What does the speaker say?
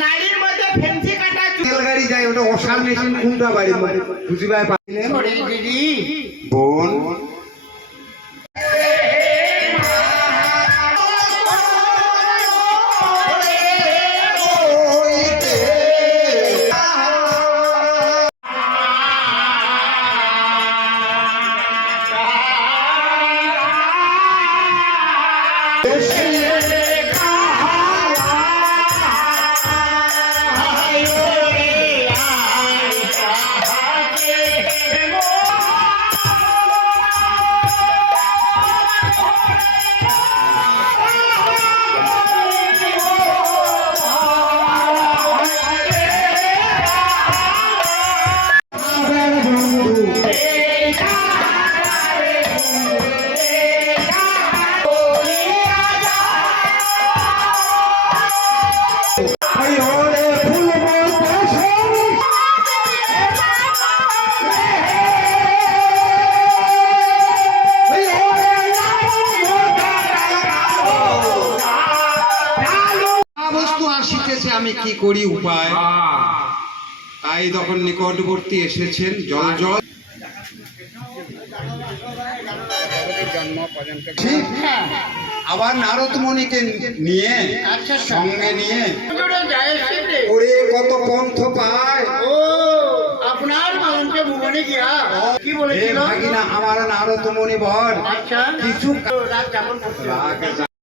নাড়ির মধ্যে ফেন্সি কাটা চুল। গাড়ি যায় ওটা অসার মেশিন কোনটা বাড়ি বুঝিবাই পাইলেন ওরে দিদি। বোন। বস্তু আমি কি করি উপায়? তাই তখন নিকটবর্তী এসেছেন জল জল। আবার নারদ মণিকে নিয়ে আচ্ছা, আচ্ছা। সঙ্গে নিয়ে। জুড়ে যায় সেটে। ওরে কত পন্থ পায়। ও আপনার ভুবনে গিয়া। কি হে বলেছিল ভাগিনা আমার নারদ মণি বর। আচ্ছা। কিছু রাত যাপন করতে হবে। রাগ